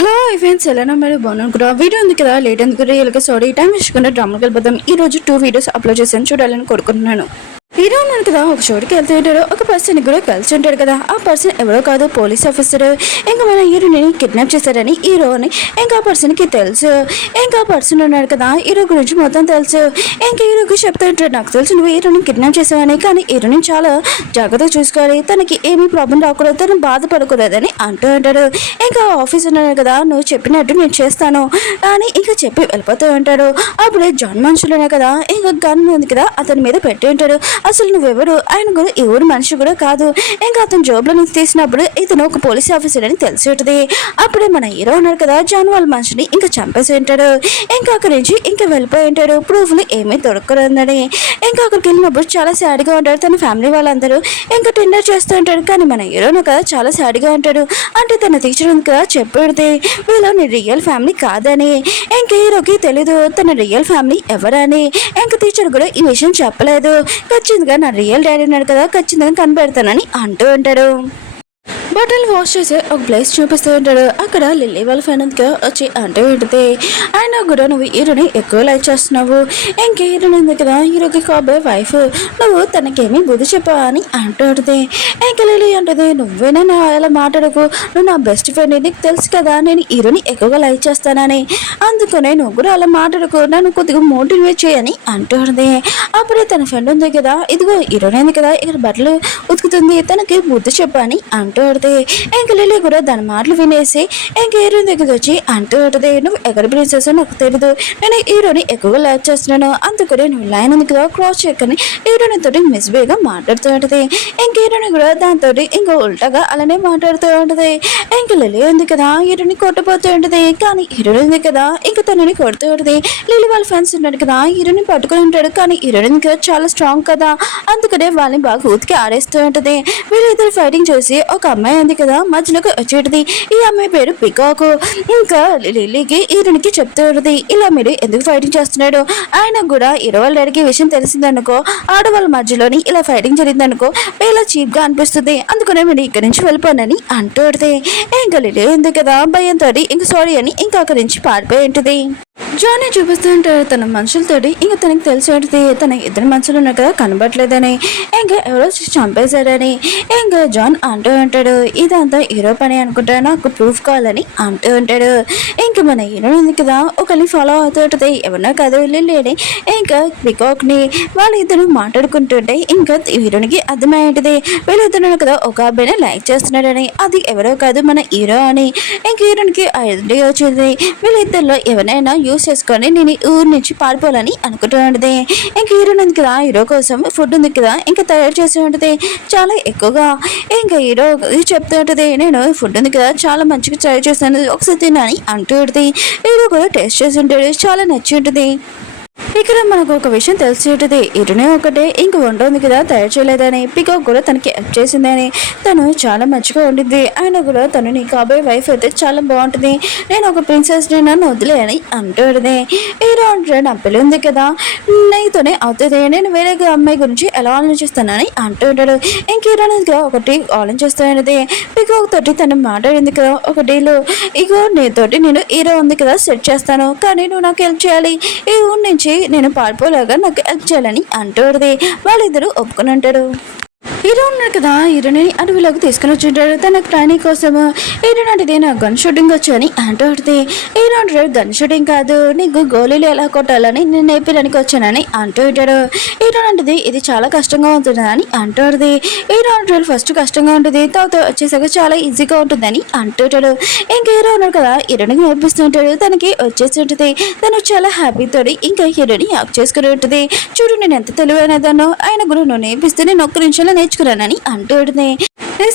Hello friends, ఎలా మీరు బాగున్నాను కూడా వీడియో ఉంది కదా లేట్ ఎందుకు రియల్గా సారీ టైం వేసుకుంటే డ్రామాకి వెళ్ళిపోతాం. ఈ రోజు 2 వీడియోస్ అప్లోడ్ చేశాను, చూడాలని కోరుకుంటున్నాను. హీరో ఉన్నాడు కదా, ఒక చోటుకి వెళ్తూ ఉంటాడు. ఒక పర్సన్ కూడా కలిసి ఉంటాడు కదా. ఆ పర్సన్ ఎవరో కాదు, పోలీస్ ఆఫీసర్. ఇంకా మన హీరోని కిడ్నాప్ చేశారని హీరోని ఇంకా పర్సన్కి తెలుసు. ఇంకా పర్సన్ ఉన్నాడు కదా, హీరో గురించి మొత్తం తెలుసు. ఇంకా హీరోకి చెప్తూ ఉంటాడు, నాకు తెలుసు నువ్వు హీరోని కిడ్నాప్ చేసావని, కానీ హీరోని చాలా జాగ్రత్తగా చూసుకోవాలి, తనకి ఏమీ ప్రాబ్లం రాకూడదు, తను బాధపడకూడదని అంటూ ఉంటాడు. ఇంకా ఆఫీస్ ఉన్నాడు కదా, నువ్వు చెప్పినట్టు నేను చేస్తాను అని ఇంకా చెప్పి వెళ్ళిపోతూ ఉంటాడు. అప్పుడే జాన్ మనుషులు ఉన్నాయి కదా, ఇంకా గన్ ఉంది కదా అతని మీద పెట్టి ఉంటాడు. అసలు నువ్వెవరు, ఆయన కూడా ఎవరు మనిషి కూడా కాదు. ఇంకా అతను జోబులో నుంచి తీసినప్పుడు ఇతను ఒక పోలీస్ ఆఫీసర్ అని తెలిసి ఉంటుంది. అప్పుడే మన హీరో ఉన్నాడు కదా, జాన్ వాళ్ళ మనిషిని ఇంకా చంపేసి ఉంటాడు. ఇంకా అక్కడి నుంచి ఇంకా వెళ్ళిపోయి ఉంటాడు, ప్రూఫ్లు ఏమీ దొరకరని. ఇంకా అక్కడికి వెళ్ళినప్పుడు చాలా సాడ్గా ఉంటాడు. తన ఫ్యామిలీ వాళ్ళందరూ ఇంకా టెండర్ చేస్తూ ఉంటాడు. కానీ మన హీరోను కదా చాలా సాడ్గా ఉంటాడు. అంటే తన టీచర్ ఉంది కదా చెప్పేది, వీళ్ళు నీ రియల్ ఫ్యామిలీ కాదని. ఇంక హీరోకి తెలీదు తన రియల్ ఫ్యామిలీ ఎవరని. ఇంకా టీచర్ కూడా ఈ విషయం చెప్పలేదు. ఖచ్చితంగా నా రియల్ డాడీ ఉన్నాడు కదా, ఖచ్చితంగా కనిపెడతానని అంటూ ఉంటాడు. బట్టలు వాష్ చేసి ఒక ప్లేస్ చూపిస్తూ ఉంటాడు. అక్కడ లిల్లీ వాళ్ళ ఫ్రెండ్గా వచ్చి అంటే ఉంటుంది, ఆయన కూడా నువ్వు హీరోని ఎక్కువ లైక్ చేస్తున్నావు, ఇంకే హీరోని ఉంది కదా హీరోకి కాబోయే వైఫ్, నువ్వు తనకేమీ బుద్ధి చెప్పావా అని అంటూ ఉంటుంది. ఇంకా లిల్లీ అంటుంది, నువ్వేనా నా అలా మాట్లాడకు, నువ్వు నా బెస్ట్ ఫ్రెండ్, నీకు తెలుసు కదా నేను హీరోని ఎక్కువగా లైక్ చేస్తానని, అందుకనే నువ్వు కూడా అలా మాట్లాడకు, నన్ను కొద్దిగా మోటివేట్ చేయని అంటూ ఉంటుంది. అప్పుడే తన ఫ్రెండ్ ఉంది కదా, ఇదిగో హీరోనే ఉంది కదా ఇక్కడ బట్టలు ఉతుకుతుంది, తనకి బుద్ధి చెప్పని అంటూ ఉంటుంది. ఇంక లిల్లీ కూడా దాని మాటలు వినేసి ఇంక హీరోని దగ్గరికి వచ్చి అంటూ ఉంటుంది, నువ్వు ఎక్కడ ప్రిన్సెస్ నాకు తెలియదు, నేను హీరోని ఎక్కువగా లైక్ చేస్తున్నాను, అందుకని నువ్వు లైన్ ఉంది కదా క్రాస్ చెక్కని హీరోని తోటి మిస్బేగా మాట్లాడుతూ ఉంటుంది. ఇంక హీరోని కూడా దాంతో ఇంకా ఉల్టాగా అలానే మాట్లాడుతూ ఉంటుంది. ఇంక లిల్లీ ఉంది కదా హీరోని కొట్టబోతూ ఉంటుంది, కానీ హీరోని ఉంది కదా ఇంకా తనని కొడుతూ ఉంటుంది. లిల్లీ వాళ్ళ ఫ్రెండ్స్ ఉన్నాడు కదా హీరోని పట్టుకుని ఉంటాడు, కానీ హీరోని కదా చాలా స్ట్రాంగ్ కదా, అందుకనే వాళ్ళని బాగా ఊతికి ఆడేస్తూ ఉంటుంది. వీళ్ళిద్దరు ఫైటింగ్ చూసి ఒక అమ్మాయి ఉంది కదా మధ్యలోకి వచ్చేటిది. ఈ అమ్మాయి పేరు పికాక్. ఇంకా లిల్లీకి హీరోనికి చెప్తూ ఉంటుంది, ఇలా మీరు ఎందుకు ఫైటింగ్ చేస్తున్నాడు, ఆయన కూడా హీరో వాళ్ళ డాడీకి విషయం తెలిసిందనుకో, ఆడవాళ్ళ మధ్యలోని ఇలా ఫైటింగ్ జరిగిందనుకో ఇలా చీప్ గా అనిపిస్తుంది, అందుకనే మీరు ఇక్కడి నుంచి వెళ్ళిపోనని అంటూ ఉంటుంది. ఇంకా లిల్లీ ఉంది కదా భయంతో ఇంక సారీ అని ఇంకా అక్కడి నుంచి పారిపోయి ఉంటుంది. జాన్ చూపిస్తూ ఉంటాడు తన మనుషులతోటి, ఇంకా తనకి తెలిసి ఉంటుంది తన ఇద్దరు మనుషులు ఉన్నారు కదా కనబడలేదని, ఇంకా ఎవరో చంపేశాడని. ఇంకా జాన్ అంటూ ఉంటాడు, ఇదంతా హీరో పని అనుకుంటా, నాకు ప్రూఫ్ కావాలని అంటూ ఉంటాడు. ఇంకా మన హీరో ఉంది కదా ఒకరిని ఫాలో అవుతూ ఉంటుంది, ఎవరన్నా కాదు లిల్లీని ఇంకా పికాక్ని. వాళ్ళిద్దరు మాట్లాడుకుంటుంటే ఇంకా హీరోనికి అర్థమై ఉంటుంది వీళ్ళిద్దరు కదా ఒక అబ్బాయిని లైక్ చేస్తున్నాడని, అది ఎవరో కాదు మన హీరో అని. ఇంక హీరోనికి ఐడియా వచ్చింది, వీళ్ళిద్దరిలో ఎవరైనా యూస్ చేసుకొని నేను ఊరి నుంచి పారిపోవాలని అనుకుంటూ ఉంటుంది. ఇంక హీరో ఉంది కదా హీరో కోసం ఫుడ్ ఉంది కదా ఇంకా తయారు చేసి ఉంటుంది చాలా ఎక్కువగా. ఇంకా హీరో చెప్తూ ఉంటుంది, నేను ఫుడ్ ఉంది కదా చాలా మంచిగా తయారు చేస్తాను ఒకసారి తినని అంటూ ఉంటుంది. హీరో కూడా టేస్ట్ చేసి ఉంటాడు, చాలా నచ్చి ఉంటుంది. ఇక్కడ మనకు ఒక విషయం తెలిసి ఉంటుంది, ఇటునే ఒకటే ఇంక వంట ఉంది కదా తయారు చేయలేదని, పికాక్ కూడా తనకి హెల్ప్ చేసిందని, తను చాలా మంచిగా ఉండింది, ఆయన కూడా తను నీ కాబోయే వైఫ్ అయితే చాలా బాగుంటుంది, నేను ఒక ప్రిన్సెస్ని నన్ను వదిలే అని అంటుంది. హీరో అంటే నా పిల్ల ఉంది కదా నీతోనే అవుతుంది, నేను వేరే అమ్మాయి గురించి ఎలా ఆలోచిస్తానని అంటూ ఉంటాడు. ఇంక హీరోగా ఒకటి ఆలోచిస్తానది, పికాక్ తోటి తను మాట్లాడింది కదా ఒక డీలు, ఇగో నీతోటి నేను హీరో ఉంది కదా సెట్ చేస్తాను, కానీ నువ్వు నాకు హెల్ప్ చేయాలి, ఈ ఊరి నుంచి నేను పారిపోలాగా నాకు హెల్ప్ చేయాలని అంటుంది. వాళ్ళిద్దరూ ఒప్పుకొని ఉంటాడు. హీరో ఉన్నాడు కదా హీరోని అడవిలోకి తీసుకుని వచ్చింటాడు తన ట్రైనింగ్ కోసం. హీరో అంటే నా గన్ షూటింగ్ వచ్చని అంటూ ఉంటుంది. హీరో అంటాడు, గన్ షూటింగ్ కాదు నీకు గోళీలు ఎలా కొట్టాలని నేను నేర్పించడానికి వచ్చానని అంటూ ఉంటాడు. హీరో అంటది, ఇది చాలా కష్టంగా ఉంటుందని అంటూ ఉంటుంది. హీరో అంటాడు, ఫస్ట్ కష్టంగా ఉంటుంది, తర్వాత వచ్చేసాక చాలా ఈజీగా ఉంటుందని అంటూ ఉంటాడు. ఇంకా హీరో ఉన్నాడు కదా హీరోనికి నేర్పిస్తూ ఉంటాడు, తనకి వచ్చేసి ఉంటుంది. తను చాలా హ్యాపీతో ఇంకా హీరోని యాక్ చేసుకుని ఉంటుంది. చూడు నేను ఎంత తెలివైనదానో, ఆయన కూడా నువ్వు నేర్పిస్తే నేను ఒక్క నిమిషంలో నేర్చుకున్నానని అంటూ ఉంటుంది.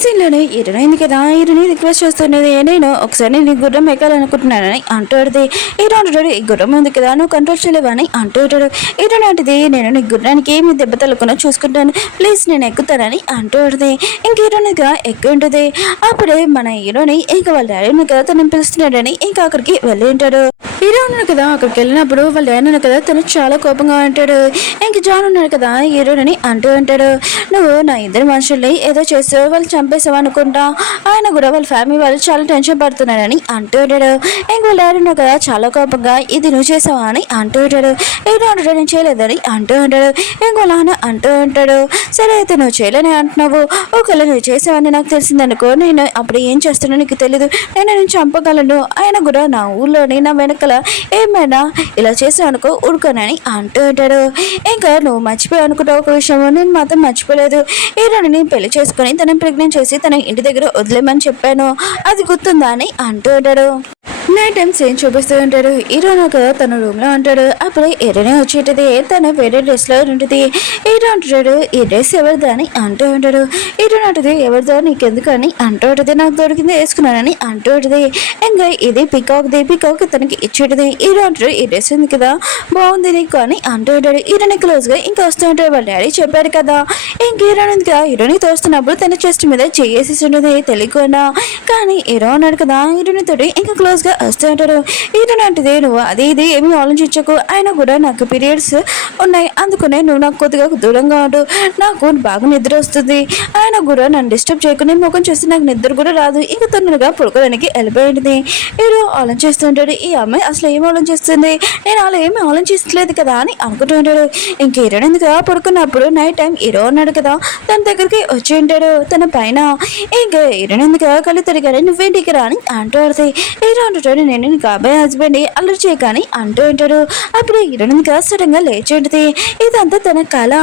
సీన్లోనే హీరోయిన్ కదా హీరోని రిక్వెస్ట్ చేస్తున్నది, నేను ఒకసారి నీ గుర్రం ఎక్కాలనుకుంటున్నానని అంటూ ఉంటుంది. హీరో అంటాడు, ఈ గుర్రం ఉంది కదా నువ్వు కంట్రోల్ చేయలేవని అంటూ ఉంటాడు. హీరో అంటది, నేను నీ గుర్రానికి ఏమి దెబ్బ తలకుండా చూసుకుంటాను, ప్లీజ్ నేను ఎక్కుతానని అంటూ ఉంటుంది. ఇంక హీరోనిగా ఎక్కువ ఉంటుంది. అప్పుడే మన హీరోని ఇంకా వాళ్ళ డాడీని కదా తనని పిలుస్తున్నాడని ఇంకా అక్కడికి వెళ్ళి ఉంటాడు. హీరో హీరో ఉన్నాడు కదా అక్కడికి వెళ్ళినప్పుడు వాళ్ళు ఏమన్నా కదా తను చాలా కోపంగా ఉంటాడు. ఇంక జాన్ ఉన్నాడు కదా హీరోని అంటూ ఉంటాడు, నువ్వు నా ఇద్దరు మనుషుల్ని ఏదో చేస్తావు, వాళ్ళు చంపేసావు అనుకుంటా. ఆయన కూడా వాళ్ళ ఫ్యామిలీ వాళ్ళు చాలా టెన్షన్ పడుతున్నారని అంటూ ఉంటాడు. ఇంక వాళ్ళు ఏమన్నా కదా చాలా కోపంగా ఇది నువ్వు చేసావా అని అంటూ ఉంటాడు. హీరో అంటాడు నేను చేయలేదని అంటూ ఉంటాడు. ఇంకో నాన్న అంటూ ఉంటాడు, సరే అయితే నువ్వు చేయలేని అంటున్నావు, ఒకవేళ నువ్వు చేసావని నాకు తెలిసిందనుకో నేను అప్పుడు ఏం చేస్తానో నీకు తెలీదు, నేను చంపగలను. ఆయన కూడా నా ఊళ్ళోని నా వెనకల ఏమైనా ఇలా చేసావు అనుకో ఊరుకోనని అంటూ ఉంటాడు. ఇంకా నువ్వు మర్చిపోయావు అనుకుంటావు ఒక విషయం, నేను మాత్రం మర్చిపోలేదు. హీరోని పెళ్లి చేసుకుని తనని ప్రెగ్నెంట్ చేసి తన ఇంటి దగ్గర వదిలేమని చెప్పాను, అది గుర్తుందా అని అంటూ ఉంటాడు. నైట్ టైం సేమ్ చూపిస్తూ ఉంటాడు. హీరోను కదా తన రూమ్ లో ఉంటాడు. అప్పుడే ఎర్రనే వచ్చేటది, తను వేరే డ్రెస్ లో ఉంటుంది. హీరో అంటాడు ఈ డ్రెస్ ఎవరిదా అని అంటూ ఉంటాడు. హీరో అంటది ఎవరిదా నీకెందుకు అని అంటూ ఉంటుంది, నాకు దొరికింది వేసుకున్నానని అంటూ ఉంటుంది. ఇంకా ఇది పికాక్ తనకి ఇచ్చేటది. హీరో అంటాడు ఈ డ్రెస్ ఉంది కదా బాగుంది నీకు అని అంటూ ఉంటాడు. హీరోని క్లోజ్ గా ఇంకా వస్తూ ఉంటాడు, వాళ్ళ డాడీ చెప్పారు కదా. ఇంక హీరోని ఉంది కదా హీరోని తోస్తున్నప్పుడు తన చెస్ట్ మీద చేసేసి ఉంటుంది తెలియకుండా. కానీ హీరో అన్నాడు కదా హీరోని తోటి ఇంకా క్లోజ్ గా వస్తూ ఉంటాడు. హీరోని అంటది నువ్వు అది ఇది ఏమి ఆలోచించకు, ఆయన కూడా నాకు పీరియడ్స్ ఉన్నాయి అందుకనే నువ్వు నాకు కొద్దిగా దూరంగా ఉండు, నాకు బాగా నిద్ర వస్తుంది, ఆయన కూడా నన్ను డిస్టర్బ్ చేయకుండా ముఖం చూసి నాకు నిద్ర కూడా రాదు, ఇంకా తొందరగా పడుకోవడానికి వెళ్ళిపోయింది. హీరో ఆలోచిస్తుంటాడు ఈ అమ్మాయి అసలు ఏం ఆలోచిస్తుంది, నేను అలా ఏమి ఆలోచించలేదు కదా అని అనుకుంటూ ఉంటాడు. ఇంక హీరోని ఎందుకు పడుకున్నప్పుడు నైట్ టైం హీరో ఉన్నాడు కదా తన దగ్గరికి వచ్చి ఉంటాడు తన పైన. ఇంకా హీరోని ఎందుకు కళ్ళు తిరిగాడు నువ్వేంటికి రా అని అంటూ ఆడుతాయి. హీరో అంటాడు నేను నీకు అబ్బాయి హస్బెండ్ అల్లరి చేయకని అంటూ ఉంటాడు. అప్పుడు హీరోని సడన్ గా లేచి ఉంటుంది. ఇదంతా తన కళ.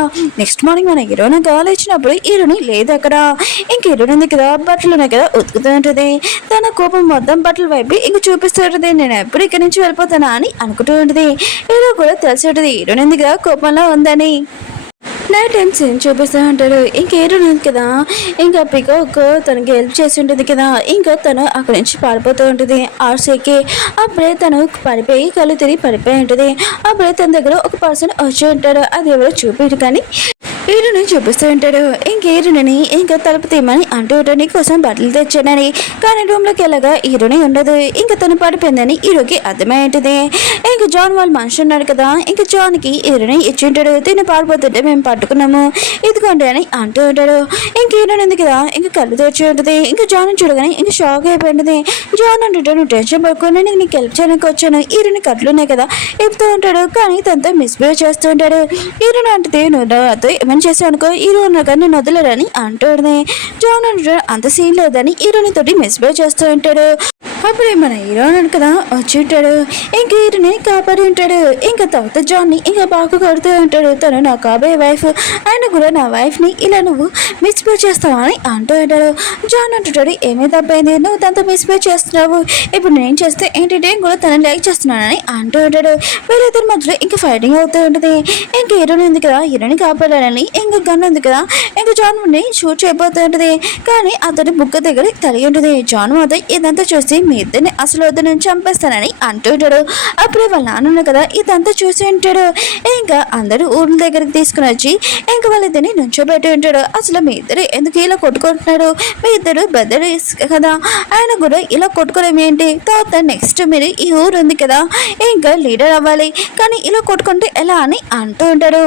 నెక్స్ట్ మార్నింగ్ మన హీరోని లేచినప్పుడు హీరోని లేదు అక్కడ. ఇంక హీరోని కదా బట్టలునే కదా ఉతుకుతూ ఉంటుంది. తన కోపం మొత్తం బట్టల వైపు ఇంక చూపిస్తూ ఉంటుంది, నేను ఎప్పుడు ఇక్కడి నుంచి వెళ్ళిపోతానా అని అనుకుంటూ ఉంటుంది. హీరో కూడా తెలిసి ఉంటుంది హీరోని కదా కోపంలో ఉందని. నైట్ టైం సీన్ చూపిస్తూ ఉంటాడు. ఇంకేరు కదా ఇంకా పికాక్ తనకి హెల్ప్ చేసి ఉంటుంది కదా, ఇంకా తను అక్కడి నుంచి పారిపోతూ ఉంటుంది ఆర్సీకి. అప్పుడే తను పడిపోయి కళ్ళు తిరిగి పడిపోయి ఉంటుంది. అప్పుడే తన దగ్గర ఒక పర్సన్ వచ్చి ఉంటాడు, అది ఎవరో చూపిడు కానీ హీరోని చూపిస్తూ ఉంటాడు. ఇంకేరుని ఇంకా తలుపు తీయమని అంటూ ఉంటాడు, నీకోసం బట్టలు తెచ్చానని. కానీ రూమ్లోకి వెళ్ళగా హీరోని ఉండదు, ఇంకా తను పడిపోయిందని హీరోకి అర్థమై ఉంటుంది. ఇంకా జాన్ వాళ్ళ మనిషి ఉన్నాడు కదా, ఇంకా జాన్కి హీరోని ఇచ్చి ఉంటాడు, తిని పారిపోతుంటే మేము పట్టుకున్నాము ఇదిగోండి అని అంటూ ఉంటాడు. ఇంక హీరోని ఉంది కదా ఇంకా కళ్ళు తెచ్చి ఉంటుంది. ఇంకా జాన్ చూడగానే ఇంకా షాక్ అయిపోయింది. జాన్ అంటుంటాడు నువ్వు టెన్షన్ పడుకో, నేను నీకు హెల్ప్ చేయడానికి వచ్చాను, హీరోని కట్లు ఉన్నాయి కదా చెప్తూ ఉంటాడు. కానీ తనతో మిస్బిహేవ్ చేస్తూ ఉంటాడు. హీరోని అంటే నువ్వు ఏమని చేసావు అనుకో హీరో ఉన్నా కానీ నేను వదలరని అంటాడు. జాన్ అంటాడు అంత సీన్ లేదని హీరోని తోటి మిస్బిహేవ్ చేస్తూ ఉంటాడు. అప్పుడే మన హీరో కదా వచ్చి ఉంటాడు. ఇంక హీరోని కాపాడి ఉంటాడు. ఇంకా తర్వాత జాన్ని ఇంకా బాగా కొడుతూ ఉంటాడు, తను నా కాబోయే వైఫ్, ఆయన కూడా నా వైఫ్ని ఇలా నువ్వు మిస్బిహేవ్ చేస్తావా అని అంటూ ఉంటాడు. జాన్ అంటుంటాడు ఏమీ తప్పైంది, నువ్వు తనతో మిస్బిహేవ్ చేస్తున్నావు, ఇప్పుడు నేను చేస్తే ఏంటంటే కూడా తనని లైక్ చేస్తున్నానని అంటూ ఉంటాడు. వీళ్ళిద్దరి మధ్యలో ఇంకా ఫైటింగ్ అవుతూ ఉంటుంది. ఇంక హీరోని ఉంది కదా హీరోని కాపాడాలని ఇంకా గన్ ఉంది కదా ఇంకా జాన్ షూట్ చేయబోతూ ఉంటుంది. కానీ అతని బుక్క దగ్గర తలిగి ఉంటుంది. జాన్ మాత్రం ఇదంతా చూసి మీ ఇద్దరిని అసలు వద్ద నుంచి చంపేస్తానని అంటూ ఉంటాడు. అప్పుడే వాళ్ళ నాన్న కదా ఇదంతా చూసి ఉంటాడు. ఇంకా అందరూ ఊర్ల దగ్గరికి తీసుకుని వచ్చి ఇంకా వాళ్ళిద్దరిని నుంచోబెట్టి ఉంటాడు. అసలు మీ ఇద్దరు ఎందుకు ఇలా కొట్టుకుంటున్నారు, మీ ఇద్దరు బ్రదర్స్ కదా, ఆయన కూడా ఇలా కొట్టుకోవడం ఏంటి, తర్వాత నెక్స్ట్ మీరు ఈ ఊరు ఉంది కదా ఇంకా లీడర్ అవ్వాలి, కానీ ఇలా కొట్టుకుంటే ఎలా అని అంటూ ఉంటాడు.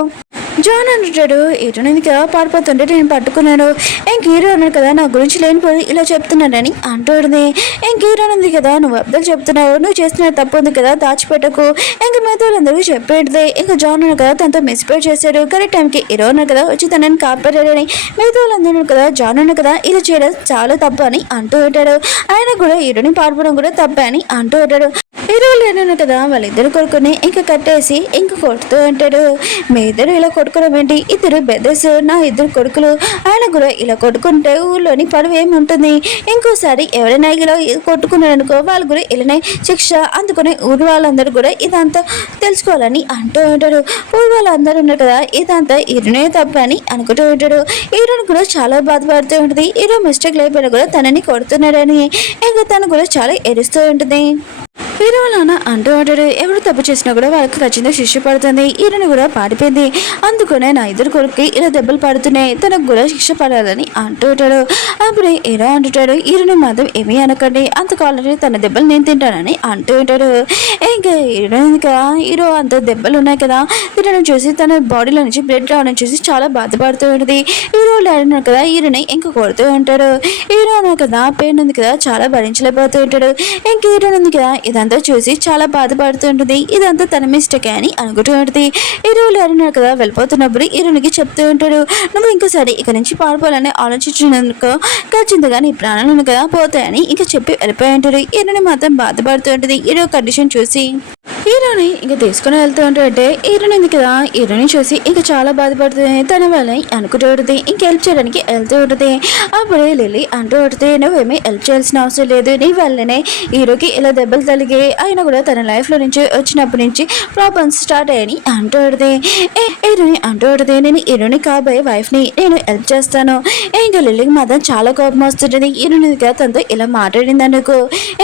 జాన్ అంటాడు హీరోని కదా పారిపోతుంటే నేను పట్టుకున్నాను, ఇంక హీరో అన్నాడు కదా నా గురించి లేనిపోయి ఇలా చెప్తున్నాడని అంటుంది. ఇంక హీరో ఉంది కదా నువ్వు అబ్బాయిలు చెప్తున్నావు, నువ్వు చేస్తున్న తప్పు ఉంది కదా దాచిపెట్టకు, ఇంక మిగతా వాళ్ళందరికీ చెప్పేది. ఇంకా జాన్ అన్నాడు కదా తనతో మిస్బిహేవ్ చేశాడు, కరెక్ట్ టైంకి హీరో అన్నాడు కదా వచ్చి తనని కాపాడాడని. మిగతా వాళ్ళందరూ కదా జాన్ అన్నాడు కదా ఇలా చేయడం చాలా తప్పు అని అంటూ ఉంటాడు. ఆయన కూడా హీరోని పారిపోవడం కూడా తప్పే అని అంటూ ఉంటాడు. హీరోలు ఏమన్నా కదా వాళ్ళిద్దరు కొడుకుని ఇంకా కట్టేసి ఇంకా కొడుతూ ఉంటాడు. మీ ఇద్దరు ఇలా కొట్టుకోవడం ఏంటి, ఇద్దరు బెదర్స్ నా ఇద్దరు కొడుకులు, ఆయన కూడా ఇలా కొట్టుకుంటే ఊళ్ళోని పరువు ఏమి ఉంటుంది, ఇంకోసారి ఎవరైనా ఇలా కొట్టుకున్నాడు అనుకో వాళ్ళు కూడా ఇలానే శిక్ష అందుకునే ఊరు వాళ్ళందరూ కూడా ఇదంతా తెలుసుకోవాలని అంటూ ఉంటాడు. ఊరు వాళ్ళందరూ ఉన్నారు కదా ఇదంతా హీరోనే తప్ప అని అనుకుంటూ ఉంటాడు. హీరోని కూడా చాలా బాధపడుతూ ఉంటుంది. హీరో మిస్టేక్ లేకపోయినా కూడా తనని కొడుతున్నాడని ఇంకా తను కూడా చాలా ఎరుస్తూ ఉంటుంది. హీరో నాన్న అంటూ ఉంటాడు. ఎవరు తప్పు చేసినా కూడా వాళ్ళకి ఖచ్చితంగా శిక్ష పడుతుంది. హీరోని కూడా పాడిపోయింది, అందుకనే నా ఇద్దరు కొడుకు ఇలా దెబ్బలు పడుతున్నాయి, తనకు కూడా శిక్ష పడాలని అంటూ ఉంటాడు. అప్పుడే హీరో అంటుంటాడు, హీరోని మాత్రం ఏమీ అనకండి, అంత కావాలంటే తన దెబ్బలు నేను తింటానని అంటూ ఉంటాడు. ఇంకా హీరో అంత దెబ్బలు ఉన్నాయి కదా, తినడం చూసి తన బాడీలో నుంచి బ్లడ్ రావడం చూసి చాలా బాధపడుతూ ఉంటుంది. హీరో ఆడినాడు కదా, హీరోని ఇంకా కొడుతూ ఉంటాడు. హీరో అన్నాడు కదా, పెయిన్ ఉంది కదా, చాలా భరించలేకపోతూ ఉంటాడు. ఇంక హీరో ఉంది కదా, ఇదంతా చూసి చాలా బాధపడుతూ ఉంటుంది. ఇదంతా తన మిస్టేక్ అని అనుకుంటూ ఉంటుంది. హీరోలు ఆడినాడు కదా, వెళ్ళిపోతున్నప్పుడు హీరోనికి చెప్తూ ఉంటాడు, నువ్వు ఇంకోసారి ఇక నుంచి పారిపోవాలని ఆలోచించినందుకు ఖచ్చితంగా నీ ప్రాణాలను కదా పోతాయని ఇంకా చెప్పి వెళ్ళిపోయి ఉంటాడు. హీరోని మాత్రం బాధపడుతూ ఉంటుంది. హీరో కండిషన్ చూసి హీరోని ఇంకా తీసుకుని వెళ్తూ ఉంటుంటే హీరోని ఉంది కదా, హీరోని చూసి ఇంకా చాలా బాధపడుతుంది. తన వాళ్ళని అనుకుంటూ ఉంటుంది, ఇంక హెల్ప్ చేయడానికి వెళ్తూ ఉంటుంది. అప్పుడే లిల్లీ అంటూ ఉంటుంది, నువ్వేమీ హెల్ప్ చేయాల్సిన అవసరం లేదు, నీ వల్లనే హీరోకి ఇలా దెబ్బలు తలిగాయి, అయినా కూడా తన లైఫ్లో నుంచి వచ్చినప్పటి నుంచి ప్రాబ్లమ్స్ స్టార్ట్ అయ్యాయి అంటూ ఉంటుంది. హీరోని అంటూ ఉంటుంది, నేను హీరోని కాబోయే వైఫ్ని నేను హెల్ప్ చేస్తాను. ఇంకా లిల్లీకి మాత్రం చాలా కోపం వస్తుంటుంది. హీరోని కదా తనతో ఇలా మాట్లాడింది అనుకో.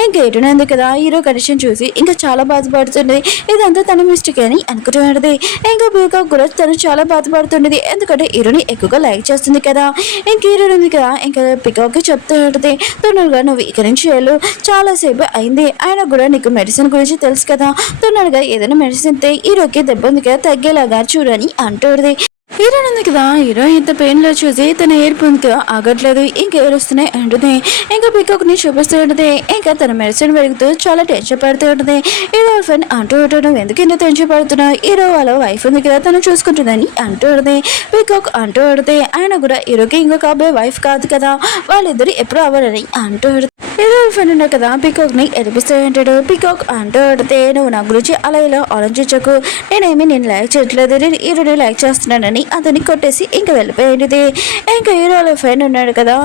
ఇంకా హీరోని ఉంది కదా, హీరో కండిషన్ చూసి ఇంకా చాలా బాధపడుతుంది. ఇదంతా తన మిస్టేక్ అని అనుకుంటున్నది. ఇంకా పీకాక్ కూడా తను చాలా బాధపడుతుండేది, ఎందుకంటే హీరోని ఎక్కువగా లైక్ చేస్తుంది కదా. ఇంక హీరోని ఉంది కదా, ఇంకా పీకాక్ చెప్తూ ఉంటుంది, తొందరగా నువ్వు ఇక్కడి నుంచి వెళ్ళు, చాలాసేపు అయింది, ఆయన కూడా నీకు మెడిసిన్ గురించి తెలుసు కదా, తొందరగా ఏదైనా మెడిసిన్ హీరోకి దెబ్బ ఉంది కదా తగ్గేలాగా చూడని అంటుంది. హీరో ఉంది కదా, హీరో ఇంత పెయిన్లో చూసి తన ఏడుపు ఉంది కదా ఆగట్లేదు, ఇంకా ఏడుస్తున్నాయి అంటుంది. ఇంకా పీకాక్ని చూపిస్తూ ఉంటుంది. ఇంకా తన మెడిసిన్ పెరుగుతూ చాలా టెన్షన్ పడుతూ ఉంటుంది. హీరో ఫ్రెండ్ అంటూ ఉంటాడు, ఎందుకు ఇంత టెన్షన్ పడుతున్నావు, హీరో వాళ్ళ వైఫ్ ఉంది కదా తను చూసుకుంటుందని అంటూ ఉంటుంది. పీకాక్ అంటూ ఉంటుంది, ఆయన కూడా హీరోకి ఇంకొక అబ్బాయి వైఫ్ కాదు కదా, వాళ్ళిద్దరు ఎప్పుడు అవ్వాలని అంటూ హీరో ఫ్రెండ్ ఉన్నారు కదా, పీకాక్ని ఎదిపిస్తూ ఉంటాడు. పీకాక్ అంటూ ఉంటే, నువ్వు నా గురించి అలా ఇలా ఆలోచించకు, నేనేమి నేను లైక్ చేయట్లేదు, నేను హీరోని లైక్ చేస్తున్నానని అతన్ని కొట్టేసి ఇంకా వెళ్ళిపోయింది. ఇంకా హీరోలో ఫ్రెండ్ ఉన్నాడు కదా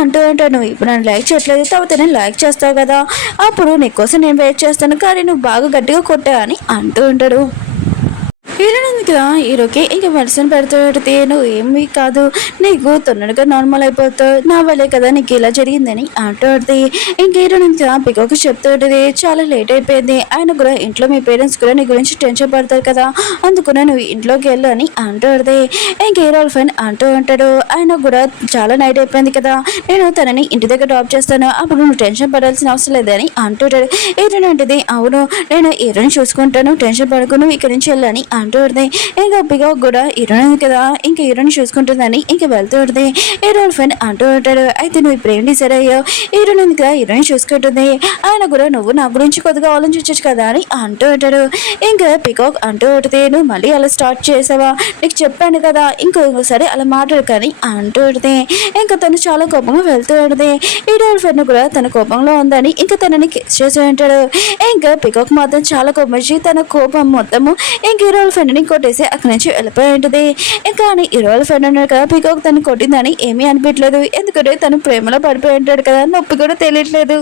అంటూ ఉంటాడు, నువ్వు ఇప్పుడు నన్ను లైక్ చేయట్లేదు, తర్వాత నేను లైక్ చేస్తావు కదా, అప్పుడు నీకోసం నేను వెయిట్ చేస్తాను, కానీ నువ్వు బాగా గట్టిగా కొట్టా అని అంటూ ఉంటాడు. హీరోయిన్ ఉంది కదా, హీరోకి ఇంకా మెడిసిన్ పెడుతూ పెడితే, నువ్వు ఏమీ కాదు, నీకు తొందరగా నార్మల్ అయిపోతావు, నా వల్లే కదా నీకు ఇలా జరిగిందని అంటూ ఉంటుంది. ఇంక హీరోయిన్ ఉంది కదా, పికోకి చెప్తూ ఉంటుంది, చాలా లేట్ అయిపోయింది, ఆయన కూడా ఇంట్లో మీ పేరెంట్స్ కూడా నీ గురించి టెన్షన్ పడతారు కదా, అందుకునే నువ్వు ఇంట్లోకి వెళ్ళు అని అంటూ ఉంటుంది. ఇంక హీరో ఫ్రెండ్ అంటూ ఉంటాడు, ఆయన కూడా చాలా నైట్ అయిపోయింది కదా, నేను తనని ఇంటి దగ్గర డ్రాప్ చేస్తాను, అప్పుడు నువ్వు టెన్షన్ పడాల్సిన అవసరం లేదని అంటుంటాడు. హీరోయిన్ ఉంటుంది, అవును నేను హీరోని చూసుకుంటాను, టెన్షన్ పడకు, నువ్వు ఇక్కడి నుంచి వెళ్ళని అంటూ ఉంటుంది. ఇంకా పికాక్ కూడా హీరోయిన్ కదా, ఇంకా హీరోని చూసుకుంటుందని ఇంకా వెళ్తూ ఉంటుంది. హీరో ఫ్రెండ్ అంటూ ఉంటాడు, అయితే నువ్వు ఇప్పుడు ఏంటి సరే అయ్యావు, హీరోయిన్ కదా హీరోయిన్ చూసుకుంటుంది, ఆయన కూడా నువ్వు నా గురించి కొద్దిగా ఆలోచించచ్చు కదా అని అంటూ ఉంటాడు. ఇంకా పికాక్ అంటూ ఉంటుంది, నువ్వు మళ్ళీ అలా స్టార్ట్ చేసావా, నీకు చెప్పాను కదా ఇంకోసారి అలా మాట్లాడు కానీ అంటూ ఉంటుంది. ఇంకా తను చాలా కోపంగా వెళ్తూ ఉంటుంది. హీరో ఫ్రెండ్ కూడా తన కోపంలో ఉందని ఇంకా తనని కిస్ చేసి ఉంటాడు. ఇంకా పికాక్ మాత్రం చాలా కోపం వచ్చి తన కోపం మొత్తము ఇంక హీరో ఫ్రెండ్ని కొట్టేసి అక్కడి నుంచి వెళ్ళిపోయి ఉంటుంది. కానీ హీరో ఫ్రెండ్ ఉన్నాడు కదా, పీకాక్ తను కొట్టిందని ఏమీ అనిపించలేదు, ఎందుకంటే తను ప్రేమలో పడిపోయి ఉంటాడు కదా, నొప్పి కూడా తెలియట్లేదు.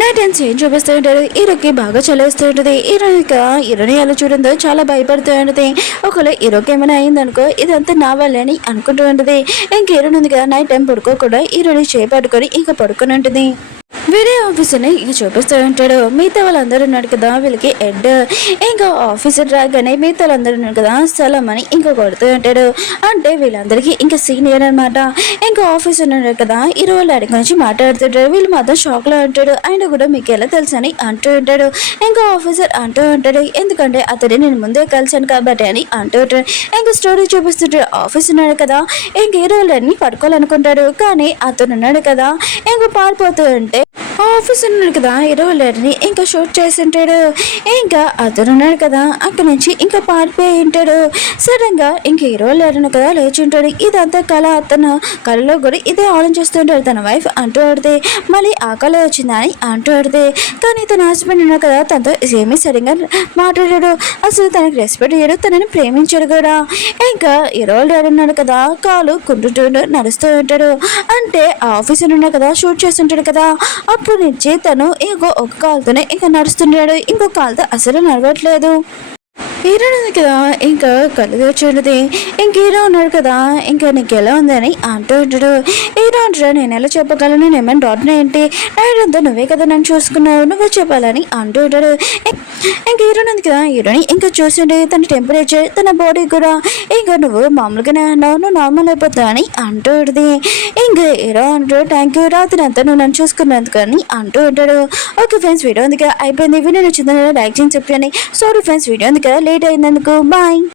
నైట్ టైమ్స్ ఏం చూపిస్తూ ఉంటాడు, హీరోకి బాగా చలేస్తూ ఉంటుంది. హీరోని ఎలా చూడంతో చాలా భయపడుతూ ఉంటుంది. ఒకవేళ హీరోకి ఏమైనా అయిందనుకో ఇదంతా నా వల్లని అనుకుంటూ ఉంటుంది. ఇంక హీరోని ఉంది కదా, నైట్ టైం పడుకోకుండా హీరోని చేపట్టుకొని ఇంకా పడుకొని ఉంటుంది. వేరే ఆఫీసర్ని ఇంకా చూపిస్తూ ఉంటాడు. మిగతా వాళ్ళందరూ ఉన్నాడు కదా, వీళ్ళకి హెడ్. ఇంకా ఆఫీసర్ రాగానే మిగతా వాళ్ళందరూ ఉన్నారు కదా, సలాం అని ఇంకా కొడుతూ ఉంటాడు. అంటే వీళ్ళందరికీ ఇంకా సీనియర్ అనమాట. ఇంకా ఆఫీసర్ ఉన్నాడు కదా, హీరో వాళ్ళ అడిగి నుంచి మాట్లాడుతుంటాడు. వీళ్ళు మాత్రం షాక్లో ఉంటాడు. ఆయన కూడా మీకు ఎలా తెలుసు అని అంటూ ఉంటాడు. ఇంకా ఆఫీసర్ అంటూ ఉంటాడు, ఎందుకంటే అతడే నేను ముందే కలిసాను కాబట్టి అని అంటూ ఉంటాడు. ఇంకా స్టోరీ చూపిస్తుంటాడు. ఆఫీస్ ఉన్నాడు కదా, ఇంక హీరో వాళ్ళని పడుకోవాలనుకుంటాడు, కానీ అతను ఉన్నాడు కదా ఇంకా పారిపోతూ ఉంటే ఆఫీస్ ఉన్నాడు కదా, హీరో వాళ్ళని ఇంకా షూట్ చేసి ఉంటాడు. ఇంకా అతను ఉన్నాడు కదా, అక్కడి నుంచి ఇంకా పారిపోయి ఉంటాడు. సడన్ గా ఇంక హీరో వాళ్ళను కదా లేచి ఉంటాడు. ఇదంతా కళ, అతను కళలో కూడా ఇదే ఆలోచిస్తుంటాడు. తన వైఫ్ అంటూ ఆడితే మళ్ళీ ఆ కళ వచ్చిందని అంటూ ఆడితే, కానీ తన హస్బెండ్ ఉన్నాడు కదా, తనతో ఏమీ సరిగ్గా మాట్లాడాడు, అసలు తనకి రెస్పెక్ట్ చేయడు, తనని ప్రేమించాడు కూడా. ఇంకా హీరో వాళ్ళు ఉన్నాడు కదా, కాలు కుంటుంటూ నడుస్తూ ఉంటాడు. అంటే ఆఫీసర్ ఉన్నాడు కదా, షూట్ చేస్తుంటాడు కదా, అప్పుడు నుంచి తను ఒక కాలుతోనే ఇంకా నడుస్తున్నాడు, ఇంకో కాలుతో అసలు నడవట్లేదు. హీరో ఉంది కదా, ఇంకా కళ్ళు తెచ్చుండది. ఇంక హీరో ఉన్నాడు కదా, ఇంకా నీకు ఎలా ఉందని అంటూ ఉంటాడు. హీరో అంటారా నేను ఎలా చెప్పగలను, నేను ఏమైనా డాక్టర్ ఏంటి, నైట్ అంతా నువ్వే కదా నన్ను చూసుకున్నావు, నువ్వే చెప్పాలని అంటూ ఉంటాడు. ఇంకా హీరోయిన్ ఉంది కదా, హీరోని ఇంకా చూసిండే తన టెంపరేచర్ తన బాడీ కూడా ఇంకా నువ్వు మామూలుగానే అన్నావు, నువ్వు నార్మల్ అయిపోతావు అని అంటూ ఉంటుంది. ఇంకా హీరో అంటాడు థ్యాంక్ యూ రాత్రి అంతా నువ్వు నన్ను చూసుకున్నందుకు అని అంటూ ఉంటాడు. ఓకే ఫ్రెండ్స్, వీడియో ఉంది కదా అయిపోయింది. వీడియో నచ్చిందని లైక్ చేసి చెప్పండి. సారీ ఫ్రెండ్స్, వీడియో ఉంది కదా లేట్ అయినందుకు. బాయ్.